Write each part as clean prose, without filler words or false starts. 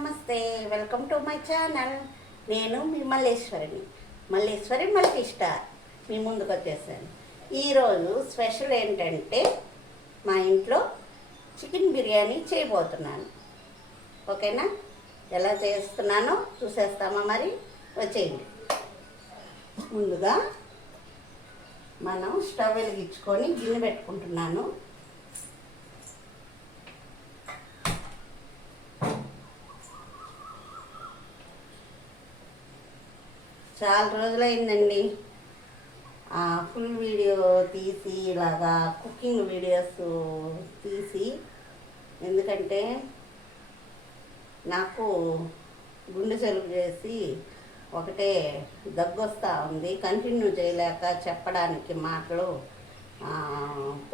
నమస్తే, welcome to my channel. నేను మీ Malleswari multi star మీ ముందుకు వచ్చేసాను. ఈరోజు స్పెషల్ ఏంటంటే మా ఇంట్లో చికెన్ బిర్యానీ చేయబోతున్నాను. ఓకేనా? ఎలా చేస్తున్నానో చూసేస్తామా? మరి వచ్చేయండి. ముందుగా మనం స్టవ్ వెలిగించుకొని గిన్నె పెట్టుకుంటున్నాను. చాలా రోజులైందండి ఫుల్ వీడియో తీసి ఇలాగా కుకింగ్ వీడియోస్ తీసి. ఎందుకంటే నాకు గుండె జలుబు చేసి ఒకటే దగ్గొస్తూ ఉంది. కంటిన్యూ చేయలేక చెప్పడానికి మాటలు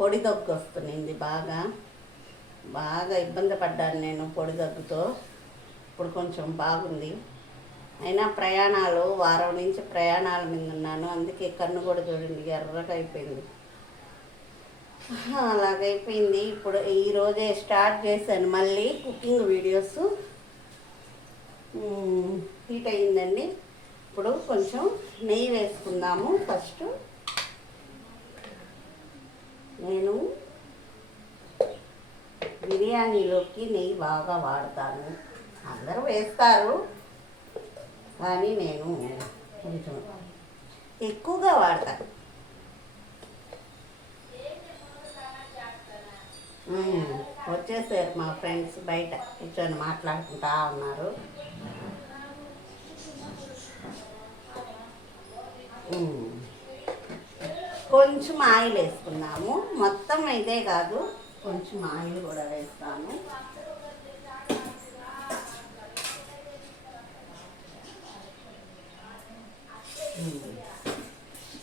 పొడి దగ్గు వస్తుంది. బాగా ఇబ్బంది పడ్డాను నేను పొడి దగ్గుతో. ఇప్పుడు కొంచెం బాగుంది. అయినా ప్రయాణాలు వారం నుంచి ప్రయాణాల మీద ఉన్నాను. అందుకే కన్ను కూడా చూడండి ఎర్రగా అయిపోయింది. అలాగైపోయింది. ఇప్పుడు ఈరోజే స్టార్ట్ చేశాను మళ్ళీ కుకింగ్ వీడియోస్. హీట్ అయ్యిందండి. ఇప్పుడు కొంచెం నెయ్యి వేసుకుందాము. ఫస్ట్ నేను బిర్యానీలోకి నెయ్యి బాగా వాడతాను. అందరూ వేస్తారు కానీ నేను కొంచెం ఎక్కువగా వాడతాను. వచ్చేసారు మా ఫ్రెండ్స్, బయట కూర్చొని మాట్లాడుకుంటా ఉన్నారు. కొంచెం ఆయిల్ వేసుకున్నాము. మొత్తం ఇదే కాదు, కొంచెం ఆయిల్ కూడా వేస్తాను.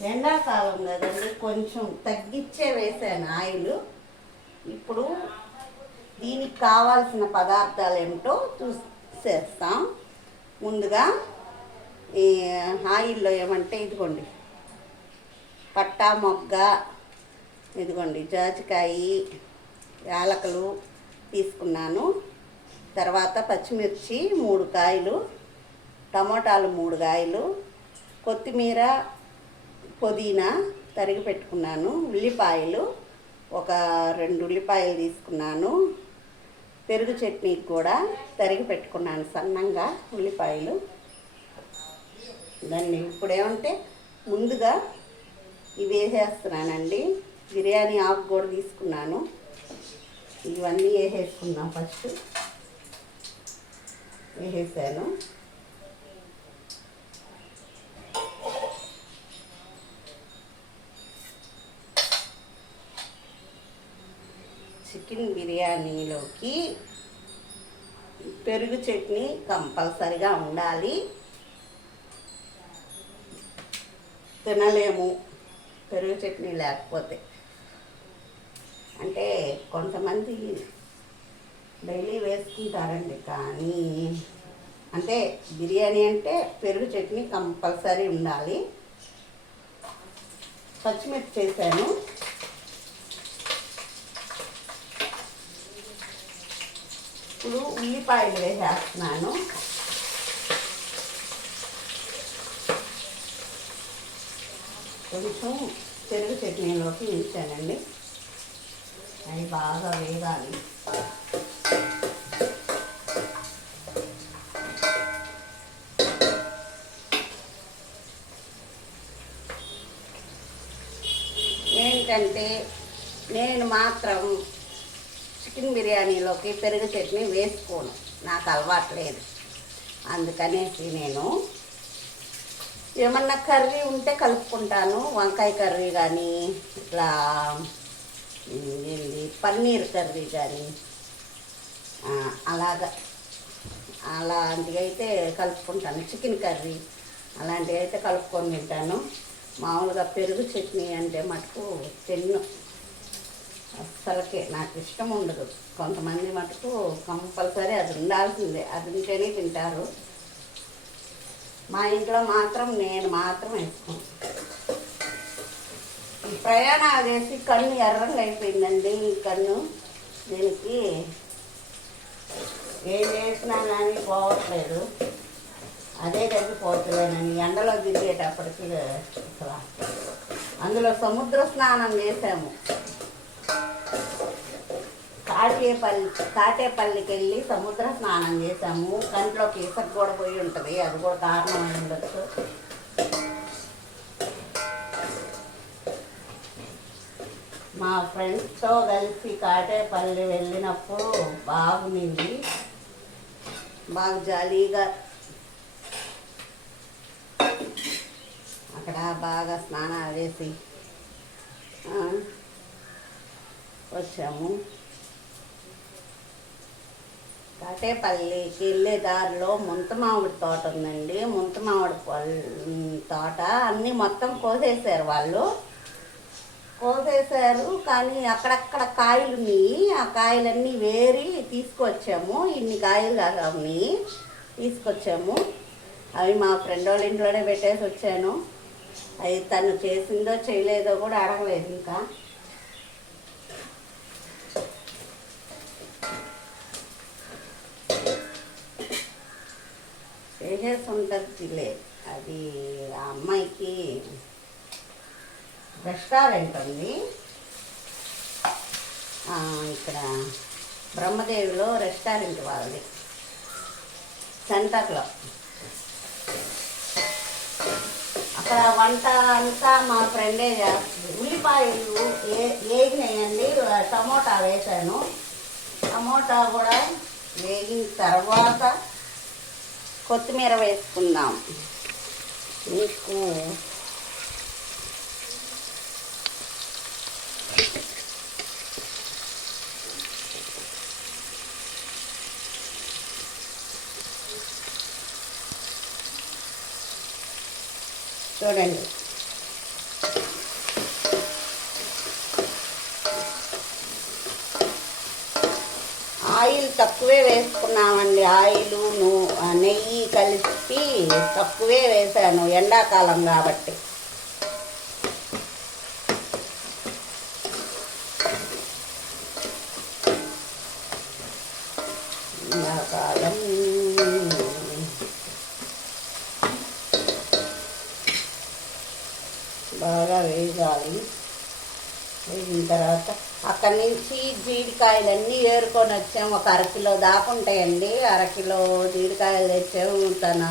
ఎండాకాలం కదండి, కొంచెం తగ్గించే వేసాను ఆయిల్. ఇప్పుడు దీనికి కావాల్సిన పదార్థాలు ఏమిటో చూసేస్తాం. ముందుగా ఈ ఆయిల్లో ఏమంటే ఇదిగోండి పట్టా మొగ్గ, ఇదిగోండి జాజికాయ, యాలకులు తీసుకున్నాను. తర్వాత పచ్చిమిర్చి 3 కాయలు, టమోటాలు 3 కాయలు, కొత్తిమీర, పుదీనా తరిగి పెట్టుకున్నాను. ఉల్లిపాయలు ఒక 2 ఉల్లిపాయలు తీసుకున్నాను. పెరుగు చట్నీకి కూడా తరిగి పెట్టుకున్నాను సన్నంగా ఉల్లిపాయలు. దాన్ని ఇప్పుడు ఏమంటే ముందుగా ఇవి వేసేస్తున్నానండి. బిర్యానీ ఆకు కూడా తీసుకున్నాను. ఇవన్నీ వేసేసుకున్నాం. ఫస్ట్ వేసేసాను. చికెన్ బిర్యానీలోకి పెరుగు చట్నీ కంపల్సరిగా ఉండాలి. తినలేము పెరుగు చట్నీ లేకపోతే. అంటే కొంతమంది డైలీ వేసుకుంటారండి, కానీ అంటే బిర్యానీ అంటే పెరుగు చట్నీ కంపల్సరీ ఉండాలి. పచ్చిమిర్చి చేశాను. ఇప్పుడు ఉల్లిపాయలు వేసేస్తున్నాను. కొంచెం పెరుగు చట్నీలోకి వేసానండి. అవి బాగా వేగాలి. ఏంటంటే నేను మాత్రం చికెన్ బిర్యానీలోకి పెరుగు చట్నీ వేసుకోను, నాకు అలవాట్లేదు. అందుకనేసి నేను ఏమన్నా కర్రీ ఉంటే కలుపుకుంటాను. వంకాయ కర్రీ కానీ, ఇట్లా పన్నీర్ కర్రీ కానీ అలాంటివి అయితే కలుపుకుంటాను. చికెన్ కర్రీ అలాంటివి అయితే కలుపుకొని తింటాను. మామూలుగా పెరుగు చట్నీ అంటే మటుకు తిన్ను, అస్సలకే నాకు ఇష్టం ఉండదు. కొంతమంది మటుకు కంపల్సరీ అది ఉండాల్సిందే, అది ఉంటేనే తింటారు. మా ఇంట్లో మాత్రం నేను మాత్రం వేసుకోను. ఈ ప్రయాణాలు చేసి కన్ను ఎర్రగా అయిపోయిందండి. ఈ కన్ను దీనికి ఏం చేసినా కానీ పోవట్లేదు. అదే తగ్గిపోతలేనని ఎండలో తిరిగేటప్పటికి అసలు అందులో సముద్ర స్నానం చేసాము. తాటేపల్లికి వెళ్ళి సముద్ర స్నానం చేసాము. కంట్లోకి ఇసుక కూడా పోయి ఉంటుంది, అది కూడా కారణం ఉండొచ్చు. మా ఫ్రెండ్స్తో కలిసి కాటేపల్లి వెళ్ళినప్పుడు బాగుంది, బాగా జాలీగా అక్కడ బాగా స్నానాలు చేసి వచ్చాము. కాటేపల్లికి వెళ్ళే దారిలో ముంతమామిడి తోట ఉందండి. ముంతమామిడి తోట అన్నీ మొత్తం కోసేసారు వాళ్ళు, కోసేసారు. కానీ అక్కడక్కడ కాయలు ఉన్నాయి, ఆ కాయలన్నీ వేరి తీసుకొచ్చాము. ఇన్ని కాయలు కావాలి తీసుకొచ్చాము. అవి మా ఫ్రెండ్ వాళ్ళ ఇంట్లోనే పెట్టేసి వచ్చాను. అది తను చేసిందో చేయలేదో కూడా అడగలేదు. ఇంకా చేసేసి ఉంటుంది. అది ఆ అమ్మాయికి రెస్టారెంట్ ఉంది ఇక్కడ బ్రహ్మదేవిలో, రెస్టారెంట్ వాళ్ళది సెంటర్లో. అక్కడ వంట అంతా మా ఫ్రెండే చేస్తుంది. ఉల్లిపాయలు వేగినాయండి, టమోటా వేసాను. టమోటా కూడా వేగిన తర్వాత కొత్తిమీర వేసుకుందాం. మీకు చూడండి, ఆయిల్ తక్కువే వేసుకున్నామండి. ఆయిల్ నెయ్యి కలిపి తక్కువే వేసాను, ఎండాకాలం కాబట్టి. ఎండాకాలం బాగా వేగాలి. వేగిన తర్వాత అక్కడి నుంచి జీడికాయలన్నీ ఏరుకొని వచ్చాము. ఒక అరకిలో దాకా ఉంటాయండి. అరకిలో జీడికాయలు తెచ్చాము, తన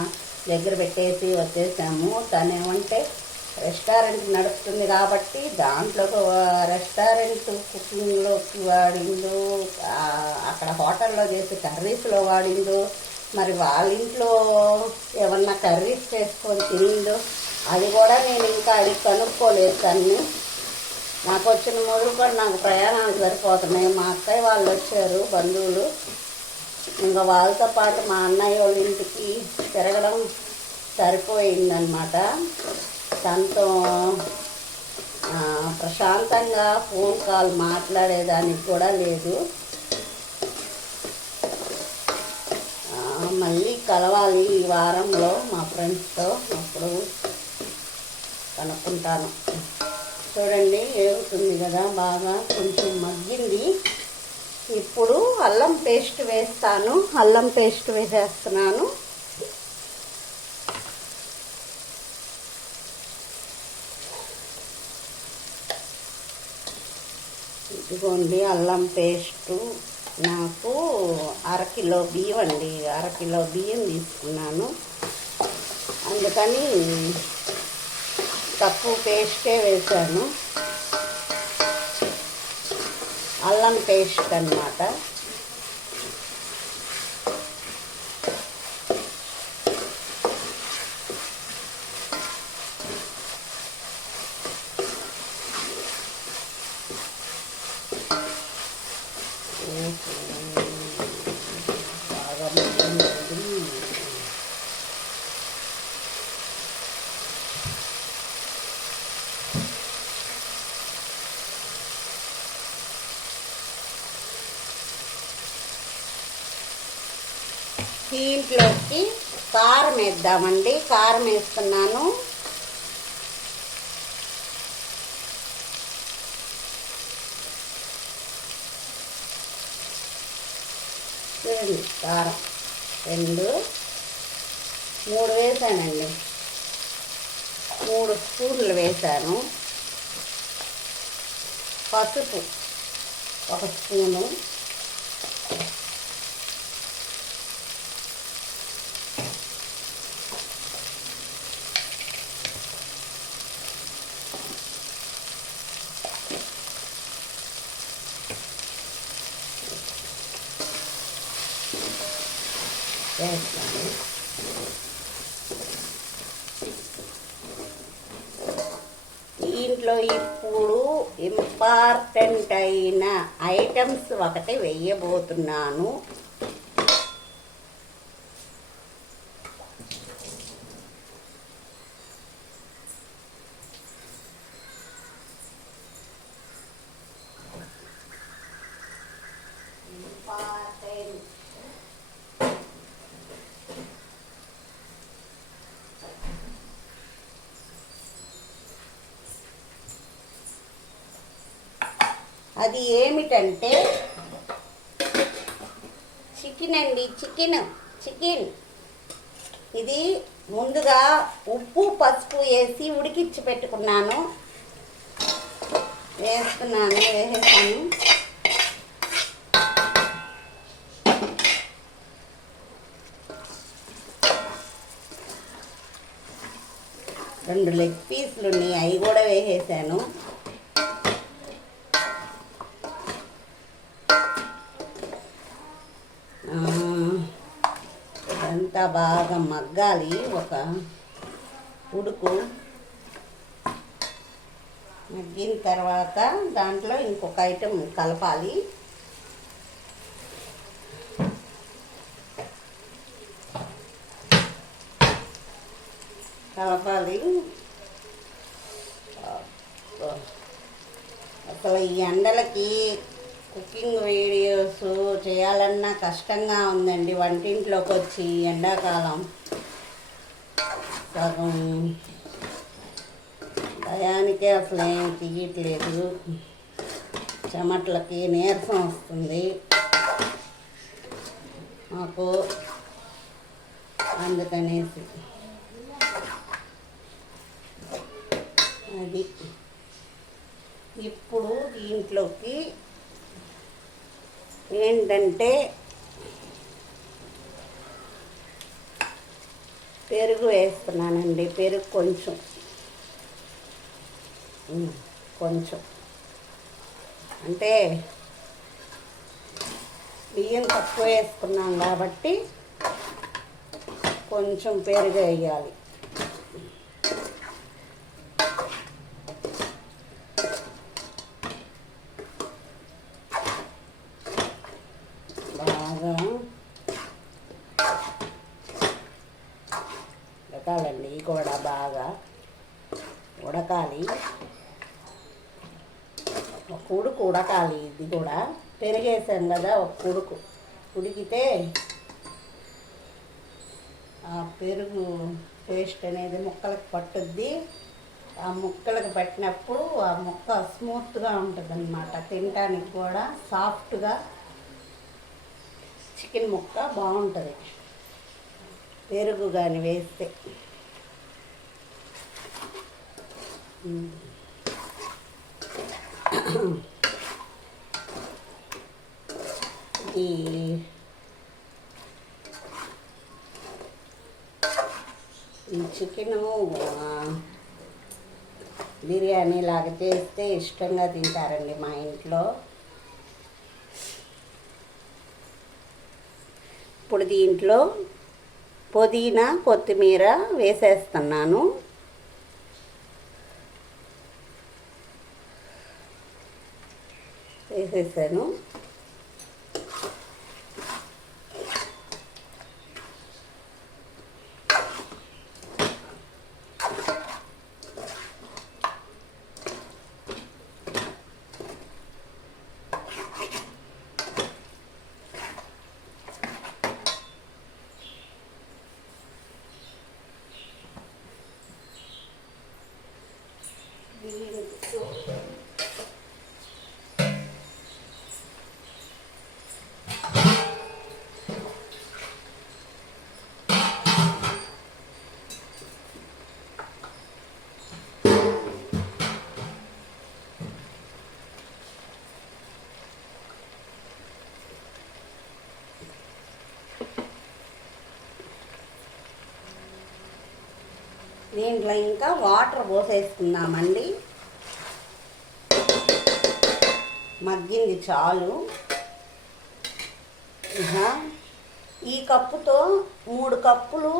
దగ్గర పెట్టేసి వచ్చేసాము. తనేమంటే రెస్టారెంట్ నడుపుతుంది కాబట్టి దాంట్లో రెస్టారెంట్ కుకింగ్లోకి వాడిందో, అక్కడ హోటల్లో చేసి కర్రీస్లో వాడిందో, మరి వాళ్ళ ఇంట్లో ఏమన్నా కర్రీస్ చేసుకొని తినిందో అది కూడా నేను ఇంకా అది కనుక్కోలేదు. తన్ని నాకు వచ్చిన మొదలు కూడా నాకు ప్రయాణానికి సరిపోతున్నాయి. మా అక్కయ్య వాళ్ళు వచ్చారు, బంధువులు. ఇంకా వాళ్ళతో పాటు మా అన్నయ్య వాళ్ళ ఇంటికి తిరగడం సరిపోయిందనమాట. తనతో ప్రశాంతంగా ఫోన్ కాల్ మాట్లాడేదానికి కూడా లేదు. మళ్ళీ కలవాలి ఈ వారంలో మా ఫ్రెండ్స్తో, అప్పుడు కనుక్కుంటాను. చూడండి, ఏగుతుంది కదా, బాగా కొంచెం మగ్గింది. ఇప్పుడు అల్లం పేస్ట్ వేస్తాను. అల్లం పేస్ట్ వేసేస్తున్నాను. ఇదిగోండి అల్లం పేస్టు. నాకు అరకిలో బియ్యం అండి, అరకిలో బియ్యం తీసుకున్నాను. అందుకని తక్కువ పేస్టే వేసాను. అల్లం పేస్ట్ అన్నమాట. బాగా దీంట్లోకి కారం వేద్దామండి. కారం వేస్తున్నాను. సరిపోయింది కారం. 2 3 వేసానండి. 3 స్పూన్లు వేసాను. పసుపు 1 స్పూను, వేస్తాను. దీంట్లో ఇప్పుడు ఇంపార్టెంట్ అయిన ఐటమ్స్ ఒకటి వేయబోతున్నాను. అది ఏమిటంటే చికెన్ అండి. చికెన్ ఇది ముందుగా ఉప్పు పసుపు వేసి ఉడికించి పెట్టుకున్నాను. వేసేసాను. 2 లెగ్ పీసులు ఉన్నాయి, అవి కూడా వేసేసాను. ఇదంతా బాగా మగ్గాలి. ఒక ఉడుకు మగ్గిన తర్వాత దాంట్లో ఇంకొక ఐటెం కలపాలి. అసలు ఈ ఎండలకి కుకింగ్ వీడియోస్ చేయాలన్నా కష్టంగా ఉందండి. వంటింట్లోకి వచ్చి ఎండాకాలం సగం టయానికే అసలు ఏం తీయట్లేదు. చెమట్లకి నీరసం వస్తుంది మాకు. అందుకనేసి అది ఇప్పుడు దీంట్లోకి ఏంటంటే పెరుగు వేస్తున్నానండి. పెరుగు కొంచెం అంటే బియ్యం తక్కువ వేసుకున్నాం కాబట్టి కొంచెం పెరుగు వేయాలి. బాగా ఉడకాలండి. కూడా బాగా ఉడకాలి. ఒక ఉడుకు ఉడకాలి. ఇది కూడా పెరిగేసాం కదా, ఒక ఉడుకు ఉడికితే ఆ పెరుగు పేస్ట్ అనేది ముక్కలకు పట్టుద్ది. ఆ ముక్కలకు పట్టినప్పుడు ఆ ముక్క స్మూత్గా ఉంటుంది అన్నమాట. తినటానికి కూడా సాఫ్ట్గా చికెన్ ముక్క బాగుంటుంది పెరుగు కానీ వేస్తే. ఈ చికెను బిర్యానీ లాగా చేస్తే ఇష్టంగా తింటారండి మా ఇంట్లో. ఇప్పుడు దీంట్లో పుదీనా కొత్తిమీర వేసేస్తున్నాను. వేసేసాను. దీంట్లో ఇంకా వాటర్ పోసేసుకుందామండి. మగ్గింది చాలు. ఈ కప్పుతో 3 కప్పులు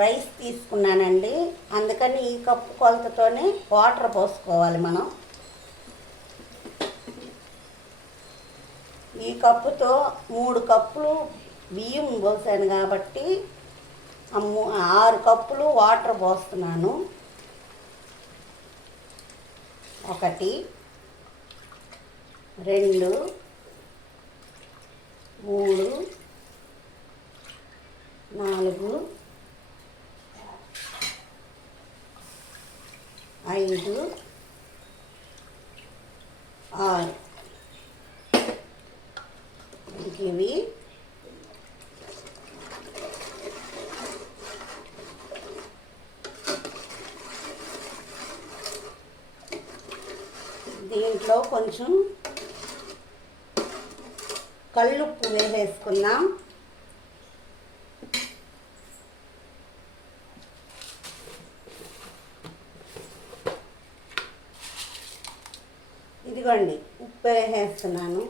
రైస్ తీసుకున్నానండి. అందుకని ఈ కప్పు కొలతతోనే వాటర్ పోసుకోవాలి మనం. ఈ కప్పుతో 3 కప్పులు బియ్యం పోసాను కాబట్టి 6 కప్పులు వాటర్ పోస్తున్నాను. 1 2 3 4 5 6 ఇవి దీంట్లో కొంచెం కల్లుప్పు వేసేసుకుందాం. ఇదిగోండి ఉప్పు వేసేస్తున్నాను.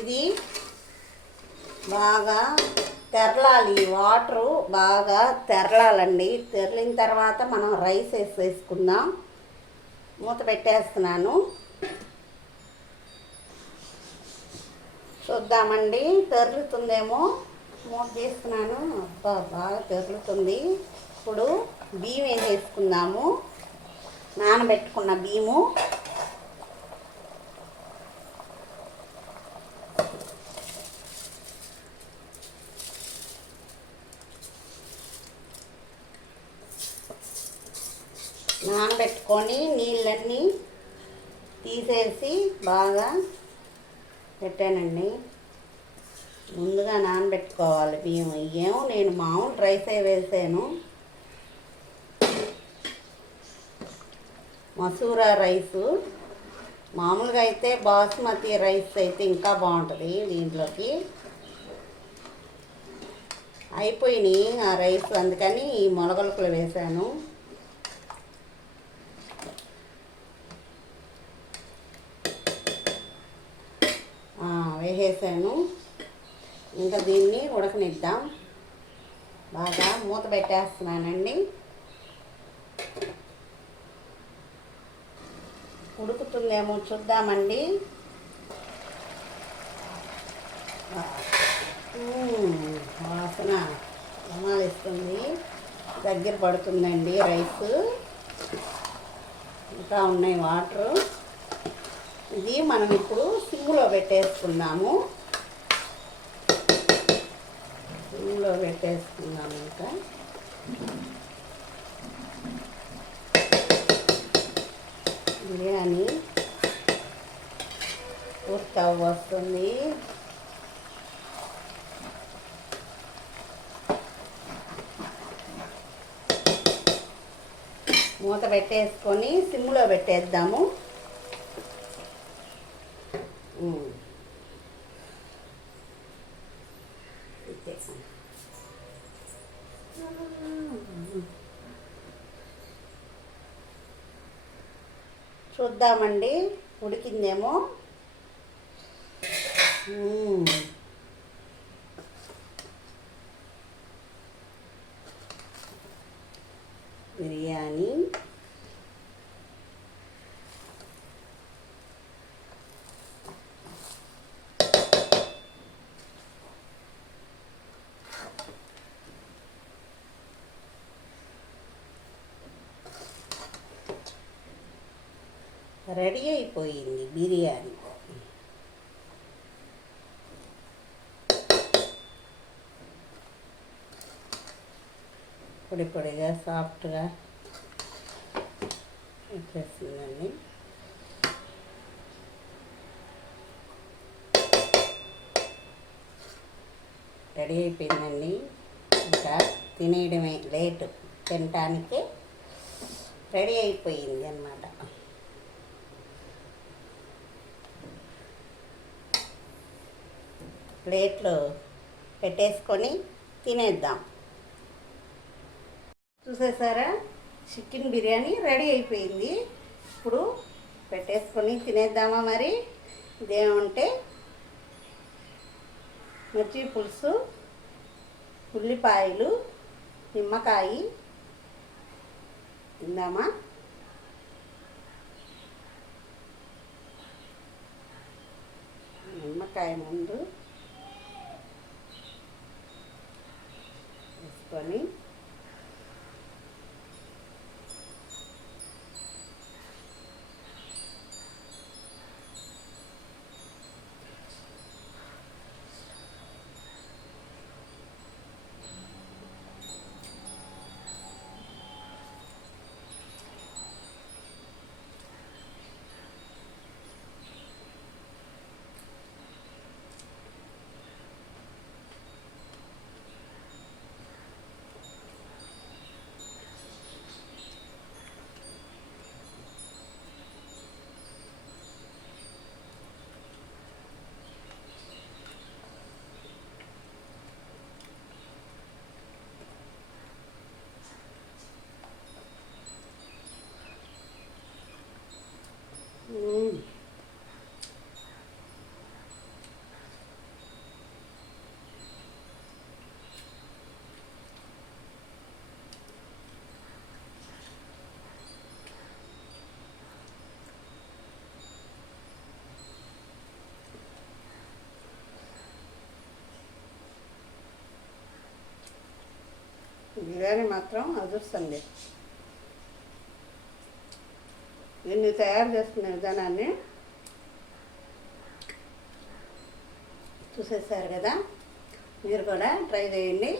ఇది బాగా తెరలాలి, వాటరు బాగా తెరలాలండి. తెరలిన తర్వాత మనం రైస్ వేసేసుకుందాం. మూత పెట్టేస్తున్నాను. చూద్దామండి, తెరులుతుందేమో. మూత తీస్తున్నాను. అబ్బా, బాగా తెరులుతుంది. ఇప్పుడు బియ్యం వేసేసుకుందాము. నానబెట్టుకున్న బియ్యము. నానబెట్టుకొని నీళ్ళన్నీ తీసేసి బాగా పెట్టానండి. ముందుగా నానబెట్టుకోవాలి బియ్యం. ఏమో నేను మామూలు రైసే వేసాను. మసూరా రైసు. మామూలుగా అయితే బాస్మతి రైస్ అయితే ఇంకా బాగుంటుంది. దీంట్లోకి అయిపోయినాయి ఆ రైస్, అందుకని ఈ మొలకలు వేసాను. వేసేసాను. ఇంకా దీన్ని ఉడకనిద్దాం. బాగా మూత పెట్టేస్తున్నానండి. ఉడుకుతుందేమో చూద్దామండి. వాసన ఇస్తుంది. దగ్గర పడుతుందండి రైస్. ఇంకా ఉన్నాయి వాటరు. ఇది మనం ఇప్పుడు సిమ్లో పెట్టేసుకుందాము. సిమ్లో పెట్టేసుకుందాము. ఇంకా బిర్యానీ పూర్తి అవ్వస్తుంది. మూత పెట్టేసుకొని సిమ్లో పెట్టేద్దాము. చూద్దామండి, ఉడికిందేమో. బిర్యానీ రెడీ అయిపోయింది. బిర్యానీ పొడి పొడిగా సాఫ్ట్గా వచ్చేస్తుందండి. రెడీ అయిపోయిందండి. ఇంకా తినేయడమే లేటు. తినటానికి రెడీ అయిపోయింది అన్నమాట. ప్లేట్లో పెట్టేసుకొని తినేద్దాం. చూసేసారా, చికెన్ బిర్యానీ రెడీ అయిపోయింది. ఇప్పుడు పెట్టేసుకొని తినేద్దామా మరి? ఇదేమంటే మిర్చి పులుసు, ఉల్లిపాయలు, నిమ్మకాయ. తిందామా? నిమ్మకాయ ముందు వేసుకొని బిర్యానీ మాత్రం అదృష్టండి. దీన్ని తయారు చేసుకునే విధానాన్ని చూసేసారు కదా, మీరు కూడా ట్రై చేయండి.